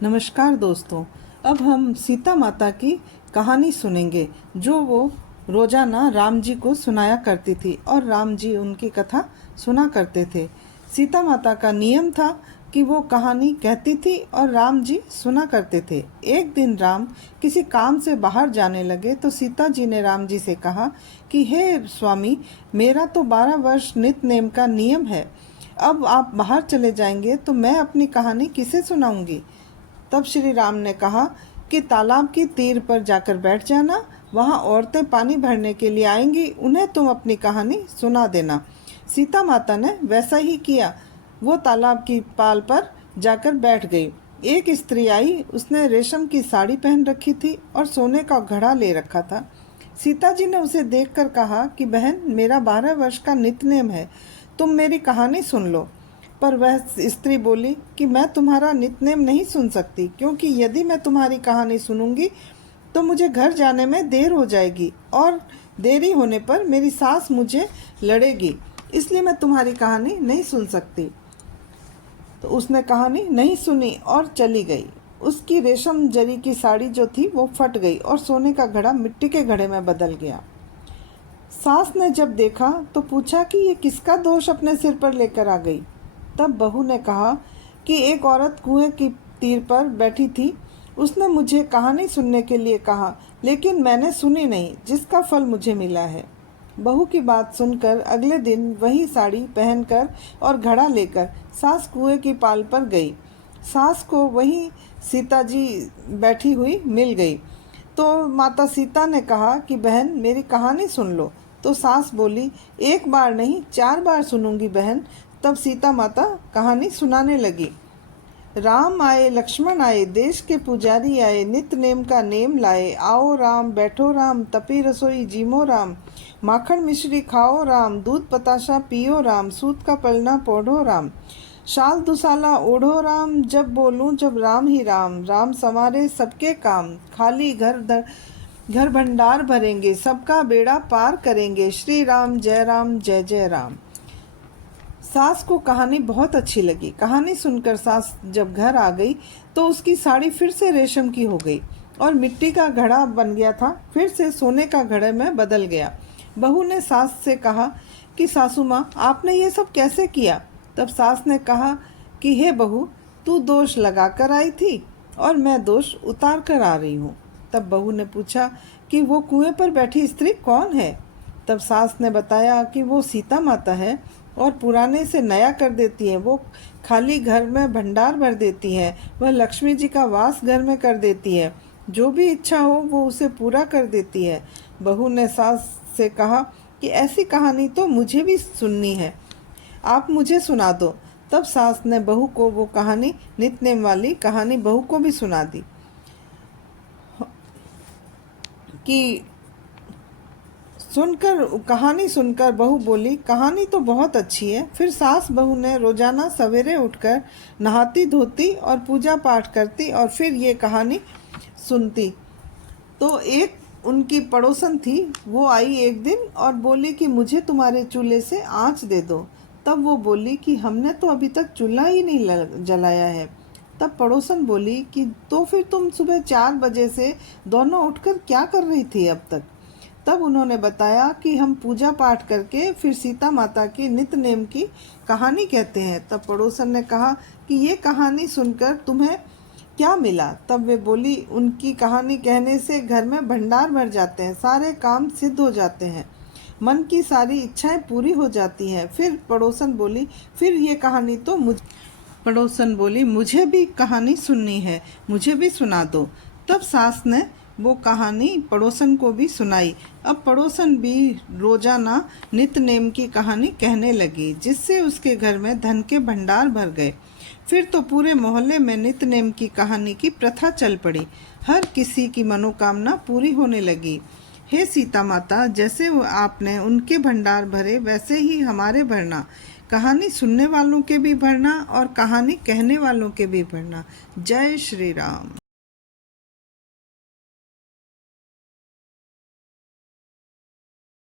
नमस्कार दोस्तों, अब हम सीता माता की कहानी सुनेंगे जो वो रोजाना राम जी को सुनाया करती थी और राम जी उनकी कथा सुना करते थे। सीता माता का नियम था कि वो कहानी कहती थी और राम जी सुना करते थे। एक दिन राम किसी काम से बाहर जाने लगे तो सीता जी ने राम जी से कहा कि हे स्वामी, मेरा तो 12 वर्ष नित नेम का नियम है। अब आप बाहर चले जाएंगे तो मैं अपनी कहानी किसे सुनाऊंगी। तब श्री राम ने कहा कि तालाब की तीर पर जाकर बैठ जाना, वहाँ औरतें पानी भरने के लिए आएंगी, उन्हें तुम अपनी कहानी सुना देना। सीता माता ने वैसा ही किया। वो तालाब की पाल पर जाकर बैठ गई। एक स्त्री आई, उसने रेशम की साड़ी पहन रखी थी और सोने का घड़ा ले रखा था। सीता जी ने उसे देखकर कहा कि बहन, मेरा 12 वर्ष का नित्यनेम है, तुम मेरी कहानी सुन लो। पर वह स्त्री बोली कि मैं तुम्हारा नित्यनेम नहीं सुन सकती, क्योंकि यदि मैं तुम्हारी कहानी सुनूंगी तो मुझे घर जाने में देर हो जाएगी और देरी होने पर मेरी सास मुझे लड़ेगी, इसलिए मैं तुम्हारी कहानी नहीं सुन सकती। तो उसने कहानी नहीं सुनी और चली गई। उसकी रेशम जरी की साड़ी जो थी वो फट गई और सोने का घड़ा मिट्टी के घड़े में बदल गया। सास ने जब देखा तो पूछा कि ये किसका दोष अपने सिर पर लेकर आ गई। तब बहू ने कहा कि एक औरत कुएं की तीर पर बैठी थी, उसने मुझे कहानी सुनने के लिए कहा, लेकिन मैंने सुनी नहीं, जिसका फल मुझे मिला है। बहू की बात सुनकर अगले दिन वही साड़ी पहनकर और घड़ा लेकर सास कुएं की पाल पर गई। सास को वहीं सीता जी बैठी हुई मिल गई। तो माता सीता ने कहा कि बहन, मेरी कहानी सुन लो। तो सास बोली, एक बार नहीं 4 बार सुनूंगी बहन। तब सीता माता कहानी सुनाने लगी। राम आए, लक्ष्मण आए, देश के पुजारी आए, नित नेम का नेम लाए, आओ राम, बैठो राम, तपी रसोई जीमो राम, माखन मिश्री खाओ राम, दूध बताशा पियो राम, सूत का पलना पोढ़ो राम, शाल दुसाला ओढ़ो राम, जब बोलूं जब राम ही राम, राम संवारे सबके काम, खाली घर भंडार भरेंगे, सबका बेड़ा पार करेंगे, श्री राम जय जय राम। सास को कहानी बहुत अच्छी लगी। कहानी सुनकर सास जब घर आ गई तो उसकी साड़ी फिर से रेशम की हो गई और मिट्टी का घड़ा बन गया था, फिर से सोने का घड़े में बदल गया। बहू ने सास से कहा कि सासू माँ, आपने ये सब कैसे किया। तब सास ने कहा कि हे बहू, तू दोष लगा कर आई थी और मैं दोष उतार कर आ रही हूँ। तब बहू ने पूछा कि वो कुएं पर बैठी स्त्री कौन है। तब सास ने बताया कि वो सीता माता है और पुराने से नया कर देती है। वो खाली घर में भंडार भर देती है। वह लक्ष्मी जी का वास घर में कर देती है। जो भी इच्छा हो वो उसे पूरा कर देती है। बहू ने सास से कहा कि ऐसी कहानी तो मुझे भी सुननी है, आप मुझे सुना दो। तब सास ने बहू को वो कहानी, नित्यनेम वाली कहानी बहू को भी सुना दी कि कहानी सुनकर बहू बोली, कहानी तो बहुत अच्छी है। फिर सास बहू ने रोजाना सवेरे उठकर नहाती धोती और पूजा पाठ करती और फिर ये कहानी सुनती। तो एक उनकी पड़ोसन थी, वो आई एक दिन और बोली कि मुझे तुम्हारे चूल्हे से आँच दे दो। तब वो बोली कि हमने तो अभी तक चूल्हा ही नहीं जलाया है। तब पड़ोसन बोली कि तो फिर तुम सुबह 4 बजे से दोनों उठकर क्या कर रही थी अब तक। तब उन्होंने बताया कि हम पूजा पाठ करके फिर सीता माता की नित नेम की कहानी कहते हैं। तब पड़ोसन ने कहा कि ये कहानी सुनकर तुम्हें क्या मिला। तब वे बोली, उनकी कहानी कहने से घर में भंडार भर जाते हैं, सारे काम सिद्ध हो जाते हैं, मन की सारी इच्छाएं पूरी हो जाती हैं। फिर पड़ोसन बोली, फिर ये कहानी तो पड़ोसन बोली, मुझे भी कहानी सुननी है, मुझे भी सुना दो। तब सास ने वो कहानी पड़ोसन को भी सुनाई। अब पड़ोसन भी रोजाना नित नेम की कहानी कहने लगी, जिससे उसके घर में धन के भंडार भर गए। फिर तो पूरे मोहल्ले में नित नेम की कहानी की प्रथा चल पड़ी। हर किसी की मनोकामना पूरी होने लगी। हे सीता माता, जैसे आपने उनके भंडार भरे वैसे ही हमारे भरना, कहानी सुनने वालों के भी भरना और कहानी कहने वालों के भी भरना। जय श्री राम।